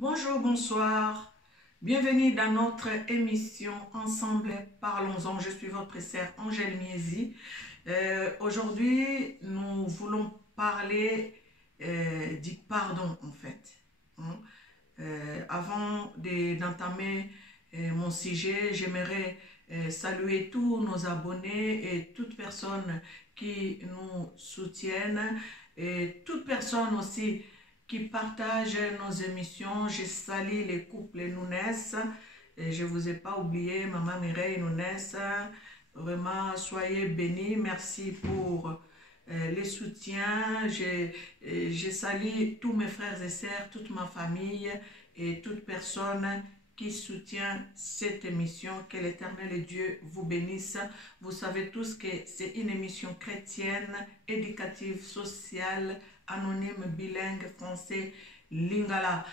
Bonjour, bonsoir. Bienvenue dans notre émission Ensemble, parlons-en. Je suis votre sœur Angèle Miesi. Aujourd'hui, nous voulons parler du pardon, en fait. Avant d'entamer mon sujet, j'aimerais saluer tous nos abonnés et toutes personnes qui nous soutiennent et toutes personnes aussi qui partagent nos émissions. Je salue les couples Nunes. Je ne vous ai pas oublié, Maman Mireille Nunes. Vraiment, soyez bénis. Merci pour les soutiens. Je salue tous mes frères et sœurs, toute ma famille et toute personne qui soutient cette émission. Que l'Éternel Dieu vous bénisse. Vous savez tous que c'est une émission chrétienne, éducative, sociale, anonyme, bilingue, français, lingala.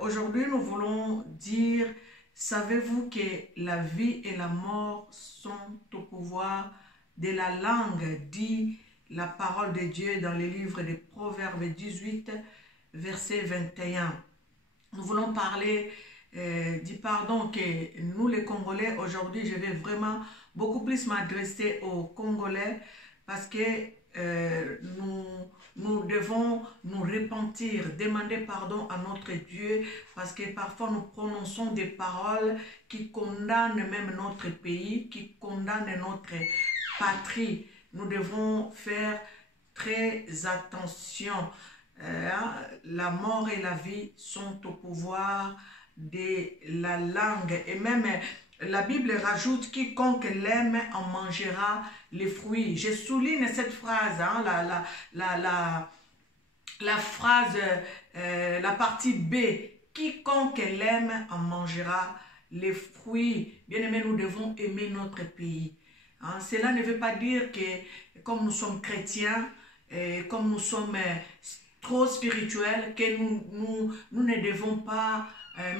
Aujourd'hui, nous voulons dire, savez-vous que la vie et la mort sont au pouvoir de la langue, dit la parole de Dieu dans le livre des Proverbes 18, verset 21. Nous voulons parler du pardon que nous les Congolais, aujourd'hui, je vais vraiment beaucoup plus m'adresser aux Congolais parce que nous devons nous repentir, demander pardon à notre Dieu parce que parfois nous prononçons des paroles qui condamnent même notre pays, qui condamnent notre patrie. Nous devons faire très attention. La mort et la vie sont au pouvoir de la langue. Et même la Bible rajoute, quiconque l'aime en mangera les fruits. Je souligne cette phrase, hein, la phrase, la partie B. Quiconque l'aime en mangera les fruits. Bien aimé, nous devons aimer notre pays. Hein, cela ne veut pas dire que comme nous sommes chrétiens, et comme nous sommes trop spirituels, que nous ne devons pas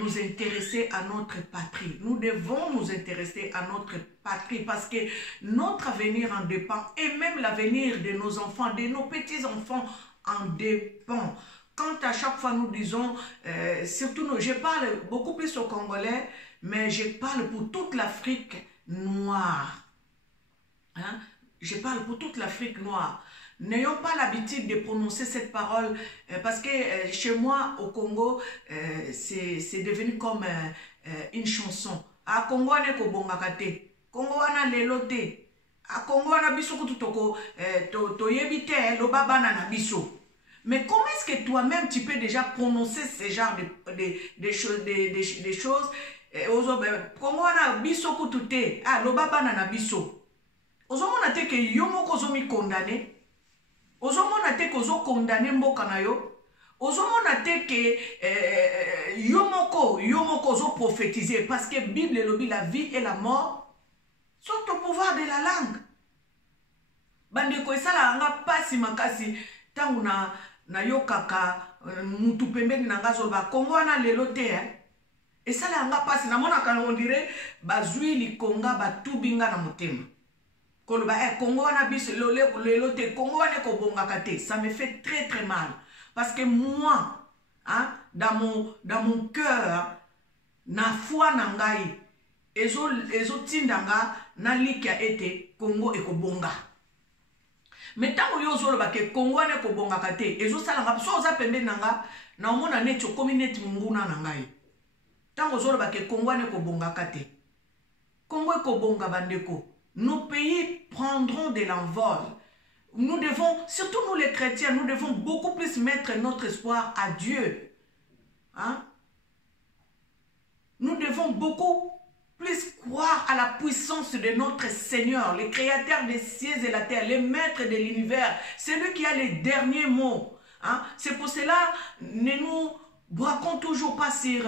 nous intéresser à notre patrie. Nous devons nous intéresser à notre patrie parce que notre avenir en dépend et même l'avenir de nos enfants, de nos petits-enfants en dépend. Quand à chaque fois nous disons, surtout nous, je parle beaucoup plus aux Congolais, mais je parle pour toute l'Afrique noire. Hein? Je parle pour toute l'Afrique noire. N'ayons pas l'habitude de prononcer cette parole parce que chez moi au Congo, c'est devenu comme une chanson. A Congo ane ko bongakate, Congo wana lelote, a Congo wana biso kututoko to yebite lo babana na biso. Mais comment est-ce que toi-même tu peux déjà prononcer ce genre de choses? Congo wana biso kutute, ah lo babana na biso. Ozomona te ke yomoko zomi condamné. Ozomona te que ozo condamné mboka na yo. Ozomona te que yomoko ozo prophétiser parce que Bible lobi la vie et la mort sont au pouvoir de la langue. Bandeko esala anga pasi makasi tangu na yokaka mutu pembeni na ngazo ba Kongo wana lelo te esala anga pasi na mona kan on dirait bazui likonga batubinga na motema. Congo wana biso lelo te Congo wana ko bongaka te, ça me fait très très mal parce que moi hein, dans mon cœur na foi na ngai ezo tindanga na likia ete Congo eko bonga. Mais tango yo zolo ba ke Congo wana ko bongaka te ezo sala nga so za pembe nanga na omona neto community munguna na ngai. Tango zolo ba ke Congo wana ko bongaka te. Congo eko bonga bandeko. Nos pays prendront de l'envol. Nous devons, surtout nous les chrétiens, nous devons beaucoup plus mettre notre espoir à Dieu. Hein? Nous devons beaucoup plus croire à la puissance de notre Seigneur, le créateur des cieux et la terre, le maître de l'univers. C'est lui qui a les derniers mots. Hein? C'est pour cela que nous braquons toujours pas sur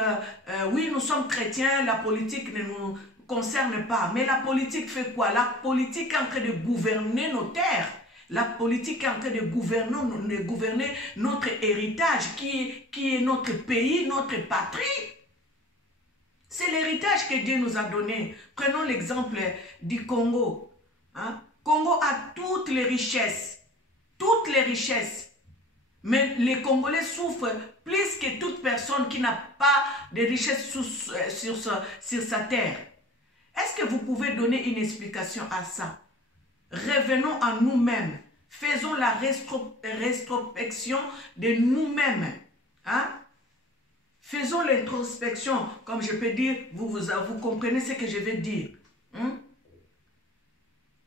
oui, nous sommes chrétiens, la politique ne nous concerne pas. Mais la politique fait quoi? La politique est en train de gouverner nos terres. La politique est en train de gouverner notre héritage, qui est notre pays, notre patrie. C'est l'héritage que Dieu nous a donné. Prenons l'exemple du Congo. Hein? Congo a toutes les richesses. Toutes les richesses. Mais les Congolais souffrent plus que toute personne personne qui n'a pas de richesse sur sa terre. Est-ce que vous pouvez donner une explication à ça? Revenons à nous-mêmes. Faisons la rétrospection de nous-mêmes. Hein? Faisons l'introspection, comme je peux dire, vous comprenez ce que je veux dire. Hein?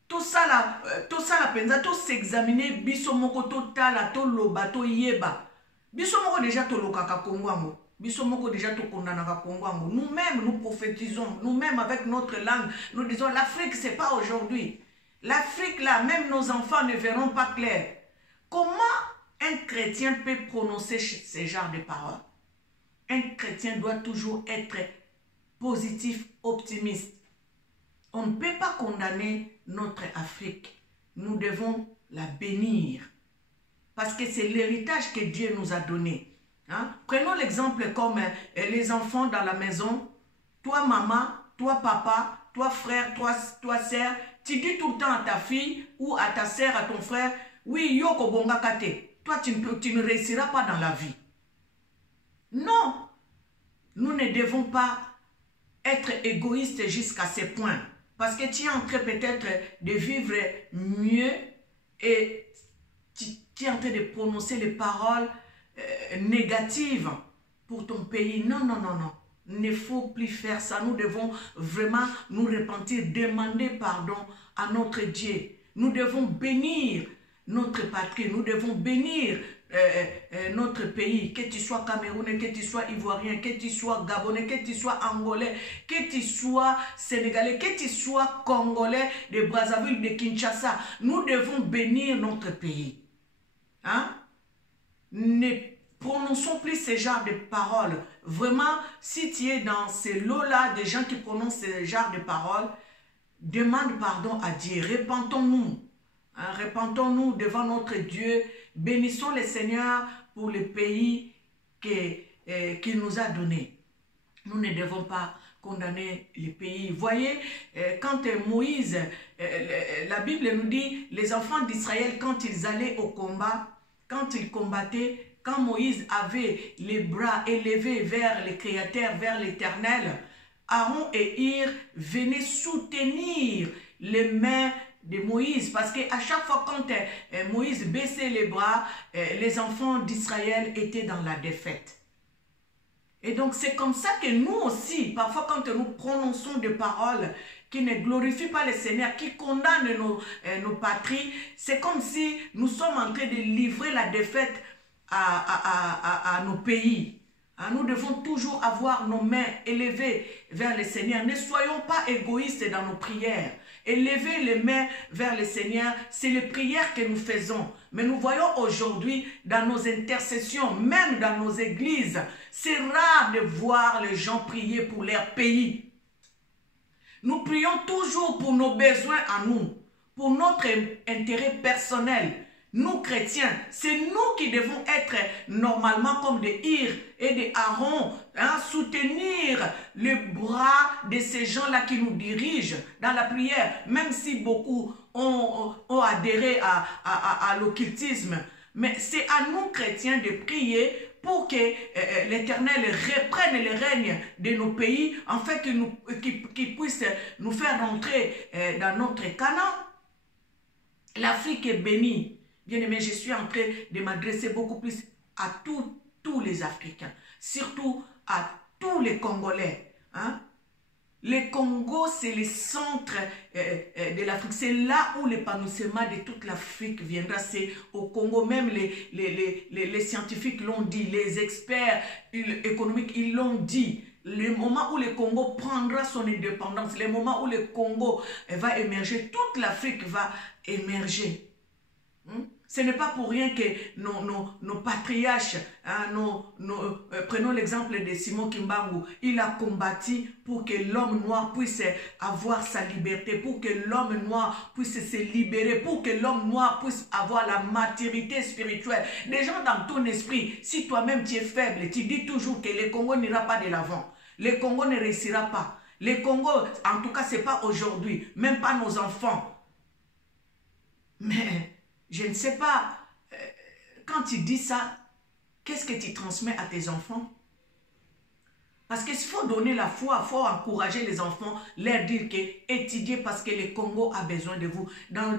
Tout ça là, penza, tout s'examiner, biso moko to tala, to loba, to yeba. Biso moko déjà to lokaka kongwango. Biso moko déjà to kondanaka kongwango. Nous-mêmes, nous prophétisons. Nous-mêmes, avec notre langue, nous disons, l'Afrique, c'est pas aujourd'hui. L'Afrique, là, même nos enfants ne verront pas clair. Comment un chrétien peut prononcer ce genre de paroles? Un chrétien doit toujours être positif, optimiste. On ne peut pas condamner notre Afrique. Nous devons la bénir. Parce que c'est l'héritage que Dieu nous a donné. Hein? Prenons l'exemple comme les enfants dans la maison. Toi, maman, toi, papa, toi, frère, toi, sœur. Tu dis tout le temps à ta fille ou à ta sœur, à ton frère, oui, yoko bonga kate. Toi, tu ne réussiras pas dans la vie. Non. Nous ne devons pas être égoïstes jusqu'à ce point. Parce que tu es en train peut-être de vivre mieux et tu es en train de prononcer les paroles négatives pour ton pays. Non, non, non, non. Il ne faut plus faire ça. Nous devons vraiment nous repentir, demander pardon à notre Dieu. Nous devons bénir notre patrie. Nous devons bénir notre pays. Que tu sois Camerounais, que tu sois Ivoirien, que tu sois Gabonais, que tu sois Angolais, que tu sois Sénégalais, que tu sois Congolais de Brazzaville, de Kinshasa. Nous devons bénir notre pays. Hein? Ne prononçons plus ce genre de paroles. Vraiment, si tu es dans ces lots-là, des gens qui prononcent ce genre de paroles, demande pardon à Dieu. Repentons-nous. Hein, repentons-nous devant notre Dieu. Bénissons le Seigneur pour le pays qu'il nous a donné. Nous ne devons pas condamner le pays. Voyez, quand Moïse, la Bible nous dit, les enfants d'Israël, quand ils allaient au combat, quand ils combattaient, quand Moïse avait les bras élevés vers le Créateur, vers l'Éternel, Aaron et Hir venaient soutenir les mains de Moïse. Parce qu'à chaque fois quand Moïse baissait les bras, les enfants d'Israël étaient dans la défaite. Et donc c'est comme ça que nous aussi, parfois quand nous prononçons des paroles qui ne glorifient pas le Seigneur, qui condamnent nos patries, c'est comme si nous sommes en train de livrer la défaite à nos pays. Hein, nous devons toujours avoir nos mains élevées vers le Seigneur. Ne soyons pas égoïstes dans nos prières. Élever les mains vers le Seigneur, c'est les prières que nous faisons. Mais nous voyons aujourd'hui dans nos intercessions, même dans nos églises, c'est rare de voir les gens prier pour leur pays. Nous prions toujours pour nos besoins à nous, pour notre intérêt personnel. Nous chrétiens, c'est nous qui devons être normalement comme des Hir et des Aaron, hein, soutenir les bras de ces gens-là qui nous dirigent dans la prière, même si beaucoup ont adhéré à l'occultisme. Mais c'est à nous chrétiens de prier pour que l'Éternel reprenne le règne de nos pays, afin qu'il puisse nous faire rentrer dans notre Canaan. L'Afrique est bénie. Bien-aimé, je suis en train de m'adresser beaucoup plus à tous les Africains, surtout à tous les Congolais. Hein? Le Congo, c'est le centre de l'Afrique. C'est là où l'épanouissement de toute l'Afrique viendra. C'est au Congo, même les scientifiques l'ont dit, les experts économiques, ils l'ont dit. Le moment où le Congo prendra son indépendance, le moment où le Congo va émerger, toute l'Afrique va émerger. Ce n'est pas pour rien que nos patriarches, hein, prenons l'exemple de Simon Kimbangu, il a combattu pour que l'homme noir puisse avoir sa liberté, pour que l'homme noir puisse se libérer, pour que l'homme noir puisse avoir la maturité spirituelle. Les gens dans ton esprit, si toi-même tu es faible, tu dis toujours que le Congo n'ira pas de l'avant, le Congo ne réussira pas. Le Congo, en tout cas, ce n'est pas aujourd'hui, même pas nos enfants. Mais je ne sais pas, quand tu dis ça, qu'est-ce que tu transmets à tes enfants? Parce qu'il faut donner la foi, il faut encourager les enfants, leur dire que étudiez parce que le Congo a besoin de vous. Dans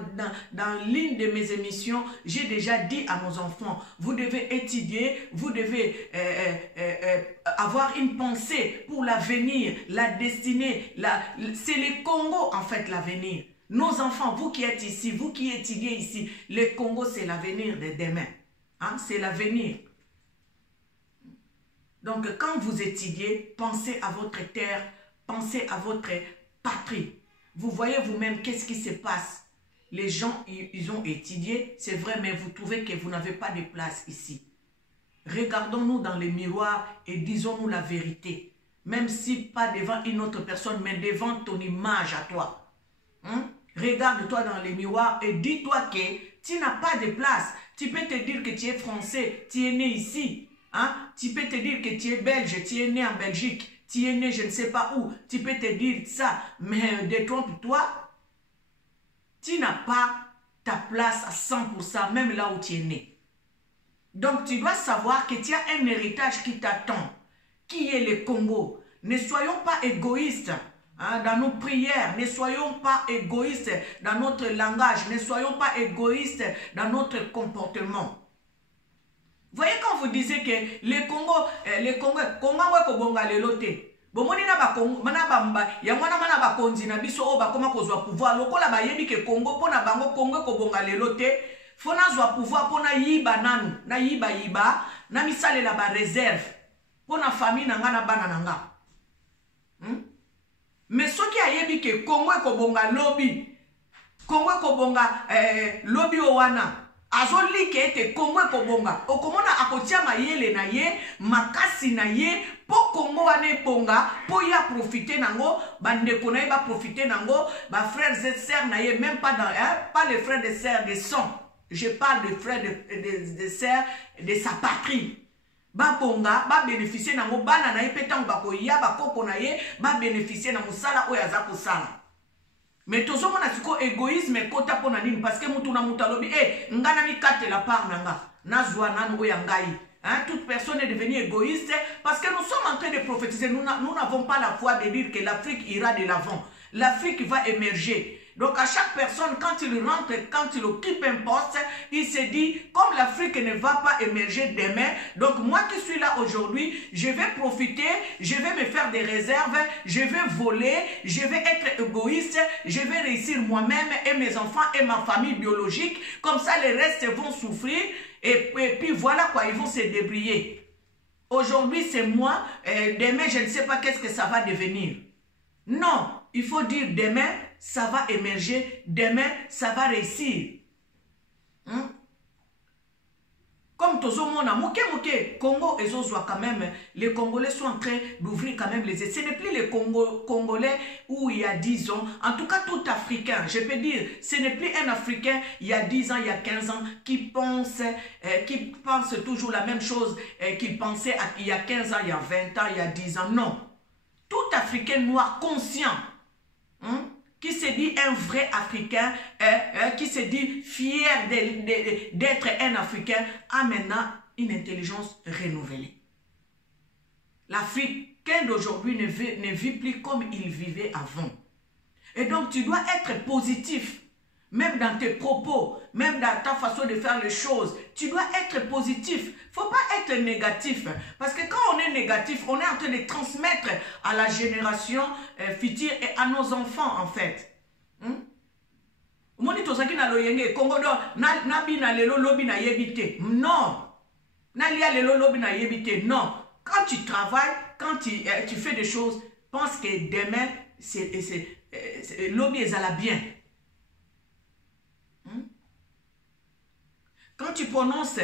l'une de mes émissions, j'ai déjà dit à nos enfants, vous devez étudier, vous devez avoir une pensée pour l'avenir, la destinée. C'est le Congo en fait l'avenir. Nos enfants, vous qui êtes ici, vous qui étudiez ici, le Congo c'est l'avenir de demain. Hein? C'est l'avenir. Donc, quand vous étudiez, pensez à votre terre, pensez à votre patrie. Vous voyez vous-même qu'est-ce qui se passe. Les gens, ils ont étudié, c'est vrai, mais vous trouvez que vous n'avez pas de place ici. Regardons-nous dans les miroirs et disons-nous la vérité. Même si pas devant une autre personne, mais devant ton image à toi. Regarde-toi dans les miroirs et dis-toi que tu n'as pas de place. Tu peux te dire que tu es français, tu es né ici. Hein? Tu peux te dire que tu es belge, tu es né en Belgique, tu es né je ne sais pas où, tu peux te dire ça, mais détrompe-toi, tu n'as pas ta place à 100%, même là où tu es né. Donc tu dois savoir que tu as un héritage qui t'attend, qui est le Congo. Ne soyons pas égoïstes dans nos prières, ne soyons pas égoïstes dans notre langage, ne soyons pas égoïstes dans notre comportement. Voyez quand vous disiez que le Congo ouais kobonga lelote. Bomoni na ba Congo, mana bamba, ya mwana mana ba konzi na biso o ba koma kozwa pouvoir. Lokola ba yebi ke Congo pona bango Congo kobonga lelote. Fona zwa pouvoir pona yiba nanu, na yiba na misale la ba réserve. Pona famille nanga na bana nanga. Mais soki ayebi ke Congo kobonga lobby. Congo kobonga lobby owana. Azoli ke ete Congo kobonga okomona akotia mayele na ye makasi na ye po Congo wane bonga po ya profiter nango bandeko na ye ba profiter nango ba frères et sœurs na ye même pas dans pas les frères et sœurs de sang, je parle de frères de sœurs de sa patrie ba bonga ba bénéficier nango bana na ye petango ba koya ba koko na ye ba bénéficier na musala oyo aza kosala. Mais tout ça, on égoïsme et kota pona nini parce que mutu na mutalobi ngana mi kate la part nanga nazwa nanu oyangai. Toute personne est devenue égoïste parce que nous sommes en train de prophétiser. Nous n'avons pas la foi de dire que l'Afrique ira de l'avant. L'Afrique va émerger. Donc à chaque personne, quand il rentre, quand il occupe un poste, il se dit, comme l'Afrique ne va pas émerger demain, donc moi qui suis là aujourd'hui, je vais profiter, je vais me faire des réserves, je vais voler, je vais être égoïste, je vais réussir moi-même et mes enfants et ma famille biologique, comme ça les restes vont souffrir, et puis voilà quoi, ils vont se débrouiller. Aujourd'hui c'est moi, demain je ne sais pas qu'est-ce que ça va devenir. Non, il faut dire demain, ça va émerger, demain, ça va réussir. Comme tout le monde, Congo et Zozwa quand même, les Congolais sont en train d'ouvrir quand même les yeux. Ce n'est plus les Congolais où il y a 10 ans, en tout cas tout Africain, je peux dire, ce n'est plus un Africain il y a 10 ans, il y a 15 ans, qui pense toujours la même chose qu'il pensait il y a 15 ans, il y a 20 ans, il y a 10 ans. Non. Tout Africain noir conscient, qui se dit un vrai Africain, qui se dit fier d'être un Africain, a maintenant une intelligence renouvelée. L'Africain d'aujourd'hui ne vit plus comme il vivait avant. Et donc tu dois être positif, même dans tes propos, même dans ta façon de faire les choses. Tu dois être positif. Il ne faut pas être négatif. Parce que quand on est négatif, on est en train de transmettre à la génération future et à nos enfants en fait. Non. Non. Quand tu travailles, quand tu fais des choses, pense que demain, lobby est à la bien. Quand tu prononces,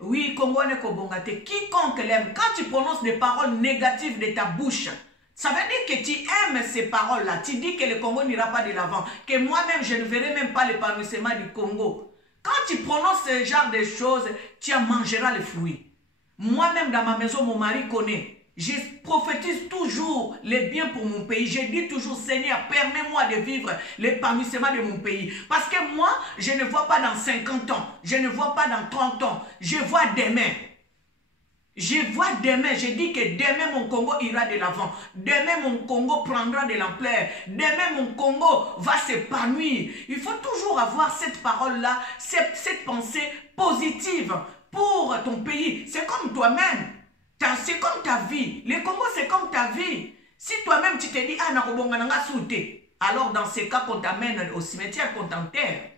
oui, Congo ne kobongate, quiconque l'aime, quand tu prononces des paroles négatives de ta bouche, ça veut dire que tu aimes ces paroles-là. Tu dis que le Congo n'ira pas de l'avant, que moi-même, je ne verrai même pas l'épanouissement du Congo. Quand tu prononces ce genre de choses, tu en mangeras les fruits. Moi-même, dans ma maison, mon mari connaît. Je prophétise toujours le bien pour mon pays. Je dis toujours, Seigneur, permets-moi de vivre l'épanouissement de mon pays. Parce que moi, je ne vois pas dans 50 ans. Je ne vois pas dans 30 ans. Je vois demain. Je vois demain, je dis que demain mon Congo ira de l'avant. Demain mon Congo prendra de l'ampleur. Demain mon Congo va s'épanouir. Il faut toujours avoir cette parole-là, cette pensée positive pour ton pays. C'est comme toi-même. C'est comme ta vie. Le Congo, c'est comme ta vie. Si toi-même tu te dis, ah, nakobongananga soute, alors dans ces cas, qu'on t'amène au cimetière, qu'on t'enterre.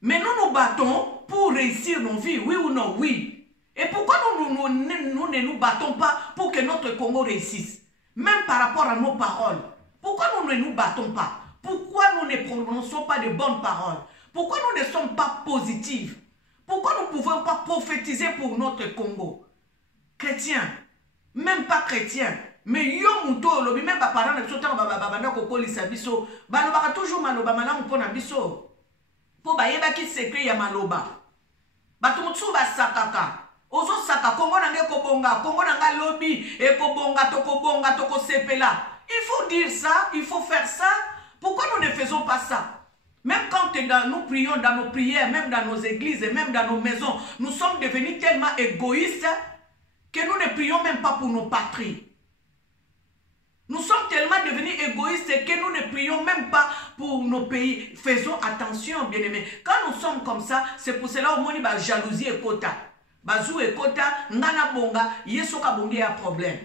Mais nous nous battons pour réussir nos vies, oui ou non, oui. Et pourquoi nous ne nous battons pas pour que notre Congo réussisse? Même par rapport à nos paroles. Pourquoi nous ne nous battons pas? Pourquoi nous ne prononçons pas de bonnes paroles? Pourquoi nous ne sommes pas positifs? Pourquoi nous ne pouvons pas prophétiser pour notre Congo? Chrétiens, même pas chrétiens, mais yo muto lobi même pas parents de sotan babana kokolisa biso, balobaka toujours maloba malamu pona biso. Po bayeba ki secret ya maloba. Batu mutsu basakaka. Ozo saka Kongo nange kobonga, Kongo nanga lobby et kobonga toko sepela. Il faut dire ça, il faut faire ça. Pourquoi nous ne faisons pas ça? Même quand nous prions dans nos prières, même dans nos églises et même dans nos maisons, nous sommes devenus tellement égoïstes que nous ne prions même pas pour nos patries. Nous sommes tellement devenus égoïstes que nous ne prions même pas pour nos pays. Faisons attention, bien-aimés. Quand nous sommes comme ça, c'est pour cela au moins il y a jalousie et quota. Bazou et kota, ngana bonga, yesoka bonge a problème.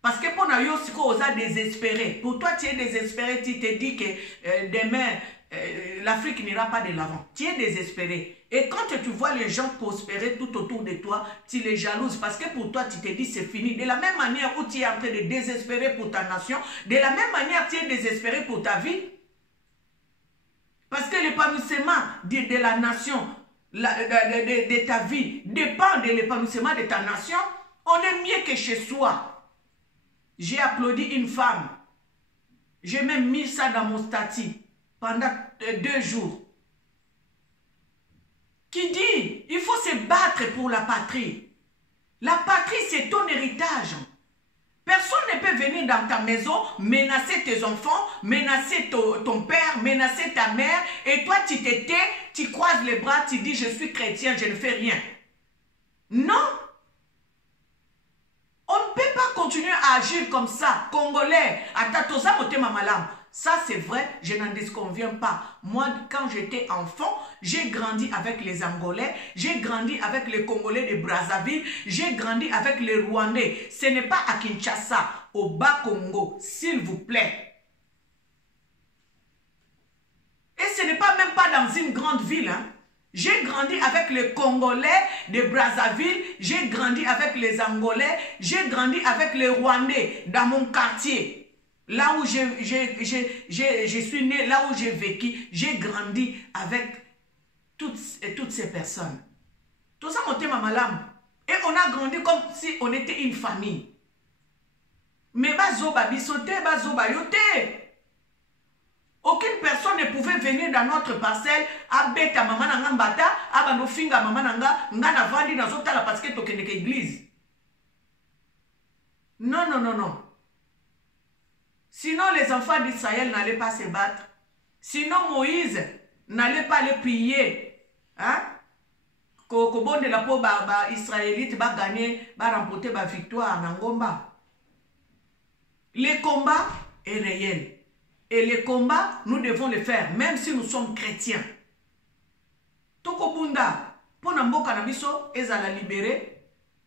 Parce que pour nous, si on est désespéré, pour toi tu es désespéré, tu te dis que demain, l'Afrique n'ira pas de l'avant. Tu es désespéré. Et quand tu vois les gens prospérer tout autour de toi, tu les jalouses. Parce que pour toi, tu te dis c'est fini. De la même manière où tu es en train de désespérer pour ta nation, de la même manière tu es désespéré pour ta vie. Parce que l'épanouissement de la nation, de ta vie dépend de l'épanouissement de ta nation. On est mieux que chez soi. J'ai applaudi une femme. J'ai même mis ça dans mon statut pendant 2 jours. Qui dit, il faut se battre pour la patrie. La patrie, c'est ton héritage. Personne ne peut venir dans ta maison, menacer tes enfants, menacer ton père, menacer ta mère, et toi tu te tais, tu croises les bras, tu dis je suis chrétien, je ne fais rien. Non. On ne peut pas continuer à agir comme ça, Congolais, à Tatosa Motema Malam. Ça c'est vrai, je n'en disconviens pas. Moi, quand j'étais enfant, j'ai grandi avec les Angolais, j'ai grandi avec les Congolais de Brazzaville, j'ai grandi avec les Rwandais. Ce n'est pas à Kinshasa, au Bas-Congo, s'il vous plaît. Et ce n'est pas même pas dans une grande ville. Hein. J'ai grandi avec les Congolais de Brazzaville, j'ai grandi avec les Angolais, j'ai grandi avec les Rwandais dans mon quartier. Là où je suis né, là où j'ai vécu, j'ai grandi avec toutes ces personnes. Tout ça, mon thème malam. Et on a grandi comme si on était une famille. Mais bazoba bisote, bazoba yote. Aucune personne ne pouvait venir dans notre parcelle, abeta maman nanga mbata, abano finga maman nanga, ngana vandi na zotala parce que tokende ke église. Non, non, non, non. Sinon, les enfants d'Israël n'allaient pas se battre. Sinon, Moïse n'allait pas les prier. Hein? Kobon de la peau, israélite va gagner, va remporter la victoire en Angomba. Le combat est réel. Et le combat, nous devons le faire, même si nous sommes chrétiens. Tokobunda, pour Namboka Nabiso, ils allaient libérer.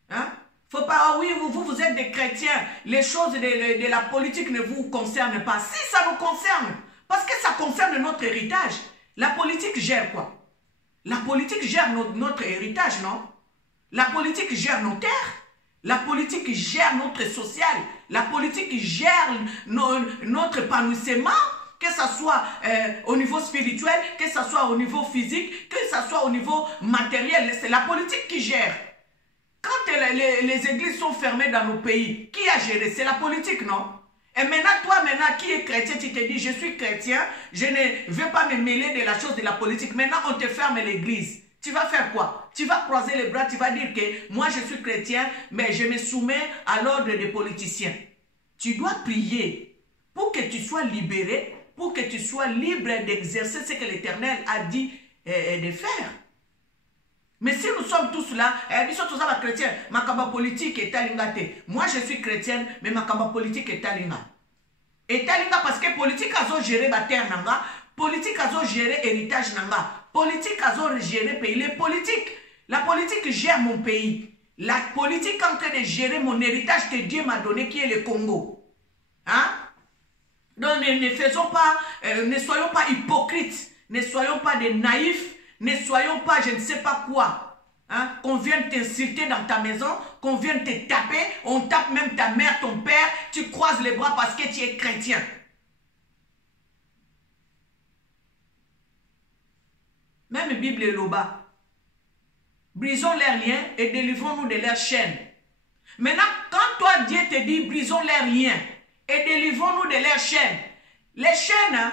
Hein? Faut pas, oui, vous êtes des chrétiens, les choses de la politique ne vous concernent pas. Si ça nous concerne, parce que ça concerne notre héritage. La politique gère quoi? La politique gère notre héritage, non? La politique gère nos terres. La politique gère notre social. La politique gère notre épanouissement, que ce soit au niveau spirituel, que ce soit au niveau physique, que ce soit au niveau matériel. C'est la politique qui gère. Quand les églises sont fermées dans nos pays, qui a géré? C'est la politique, non? Et maintenant, toi, qui est chrétien, tu te dis, je suis chrétien, je ne veux pas me mêler de la chose de la politique. Maintenant, on te ferme l'église. Tu vas faire quoi? Tu vas croiser les bras, tu vas dire que moi, je suis chrétien, mais je me soumets à l'ordre des politiciens. Tu dois prier pour que tu sois libéré, pour que tu sois libre d'exercer ce que l'Éternel a dit de faire. Mais si nous sommes tous là, nous sommes tous là chrétiens, ma kamba politique est talingate. Moi je suis chrétienne, mais ma kamba politique est talinga. Et talinga parce que politique a géré la terre nanga, politique a géré héritage nanga, politique a géré pays. Les politiques, la politique gère mon pays. La politique est en train de gérer mon héritage que Dieu m'a donné qui est le Congo. Hein? Donc ne soyons pas hypocrites, ne soyons pas des naïfs, ne soyons pas je ne sais pas quoi. Hein? Qu'on vienne t'insulter dans ta maison, qu'on vienne te taper, on tape même ta mère, ton père, tu croises les bras parce que tu es chrétien. Même Bible et Loba. Brisons leurs liens et délivrons-nous de leurs chaînes. Maintenant, quand toi Dieu te dit brisons leurs liens et délivrons-nous de leurs chaînes, les chaînes, hein,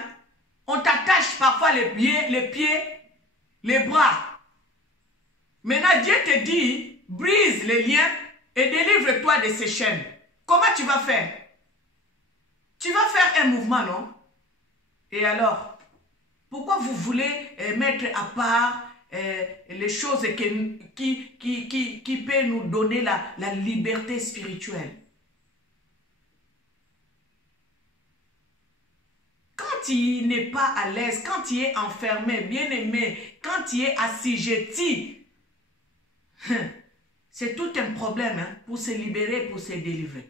on t'attache parfois les pieds, les bras. Maintenant, Dieu te dit brise les liens et délivre-toi de ces chaînes. Comment tu vas faire? Tu vas faire un mouvement, non? Et alors, pourquoi vous voulez mettre à part les choses qui peuvent nous donner la liberté spirituelle? Quand tu n'es pas à l'aise, quand tu es enfermé, bien-aimé, quand tu es assujetti, c'est tout un problème hein, pour se libérer, pour se délivrer.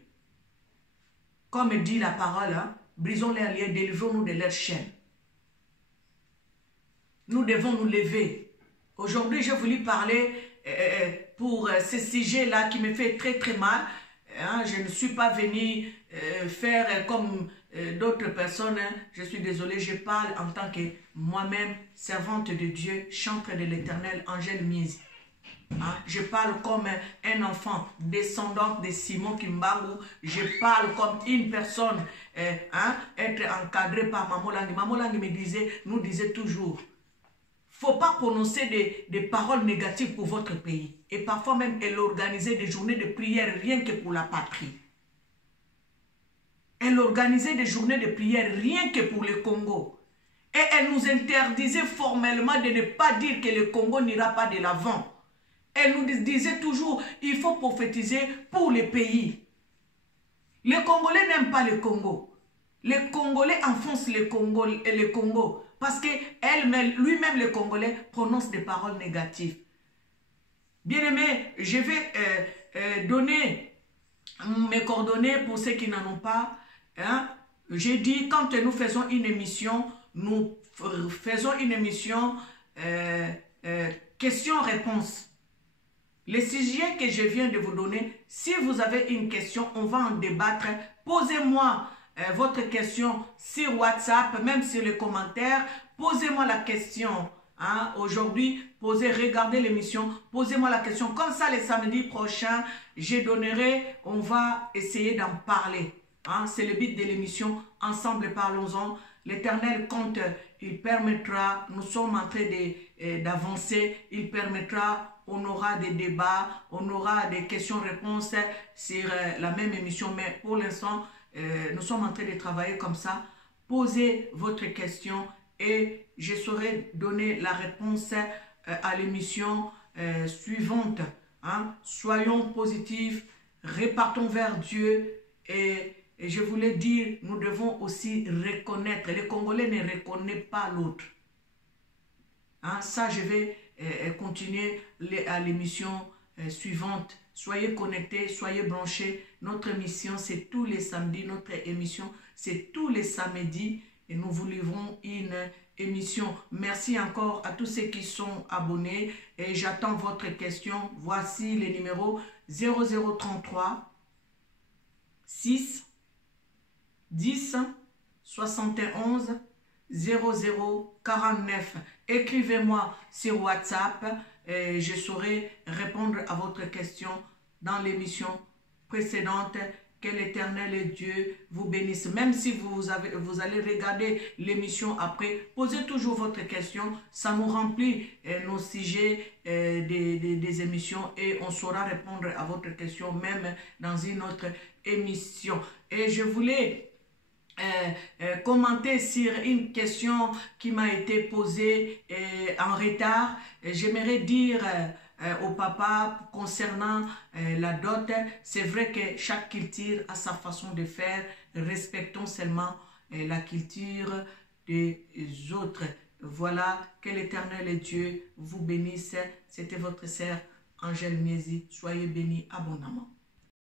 Comme dit la parole, hein, brisons leurs liens, délivrons-nous de leurs chaînes. Nous devons nous lever. Aujourd'hui, je voulais parler pour ce sujet-là qui me fait très très mal. Hein, je ne suis pas venue faire comme d'autres personnes. Hein. Je suis désolée, je parle en tant que moi-même, servante de Dieu, chantre de l'Éternel, Angèle Mise. Hein, je parle comme un enfant, descendant de Simon Kimbangu. Je parle comme une personne, hein, être encadrée par Maman Langi. Maman Langi nous disait toujours, faut pas prononcer des paroles négatives pour votre pays. Et parfois même, elle organisait des journées de prière rien que pour la patrie. Elle organisait des journées de prière rien que pour le Congo. Et elle nous interdisait formellement de ne pas dire que le Congo n'ira pas de l'avant. Elle nous disait toujours, il faut prophétiser pour les pays. Les Congolais n'aiment pas le Congo. Les Congolais enfoncent le Congo. Parce que lui-même, le Congolais, prononce des paroles négatives. Bien-aimés, je vais donner mes coordonnées pour ceux qui n'en ont pas. Hein. J'ai dit, quand nous faisons une émission, nous faisons une émission question-réponse. Les sujets que je viens de vous donner, si vous avez une question, on va en débattre. Posez-moi votre question sur WhatsApp, même sur les commentaires. Posez-moi la question. Hein, aujourd'hui, regardez l'émission, posez-moi la question. Comme ça, le samedi prochain, je donnerai, on va essayer d'en parler. Hein, c'est le but de l'émission. Ensemble, parlons-en. L'Éternel compte, il permettra, nous sommes en train d'avancer, il permettra, on aura des débats, on aura des questions-réponses sur la même émission. Mais pour l'instant, nous sommes en train de travailler comme ça. Posez votre question et je saurai donner la réponse à l'émission suivante. Hein. Soyons positifs, repartons vers Dieu et je voulais dire, nous devons aussi reconnaître. Les Congolais ne reconnaissent pas l'autre. Hein, ça, je vais continuer à l'émission suivante. Soyez connectés, soyez branchés. Notre émission, c'est tous les samedis. Notre émission, c'est tous les samedis. Et nous vous livrons une émission. Merci encore à tous ceux qui sont abonnés. Et j'attends votre question. Voici les numéros 0033 6 10 71 0049. Écrivez-moi sur WhatsApp et je saurai répondre à votre question dans l'émission précédente. Que l'Éternel et Dieu vous bénisse. Même si vous allez regarder l'émission après, posez toujours votre question. Ça nous remplit nos sujets des émissions et on saura répondre à votre question même dans une autre émission. Et je voulais commenter sur une question qui m'a été posée en retard. J'aimerais dire au papa concernant la dot. C'est vrai que chaque culture a sa façon de faire. Respectons seulement la culture des autres. Voilà, que l'Éternel Dieu vous bénisse. C'était votre sœur Angèle Miezi. Soyez bénis abondamment.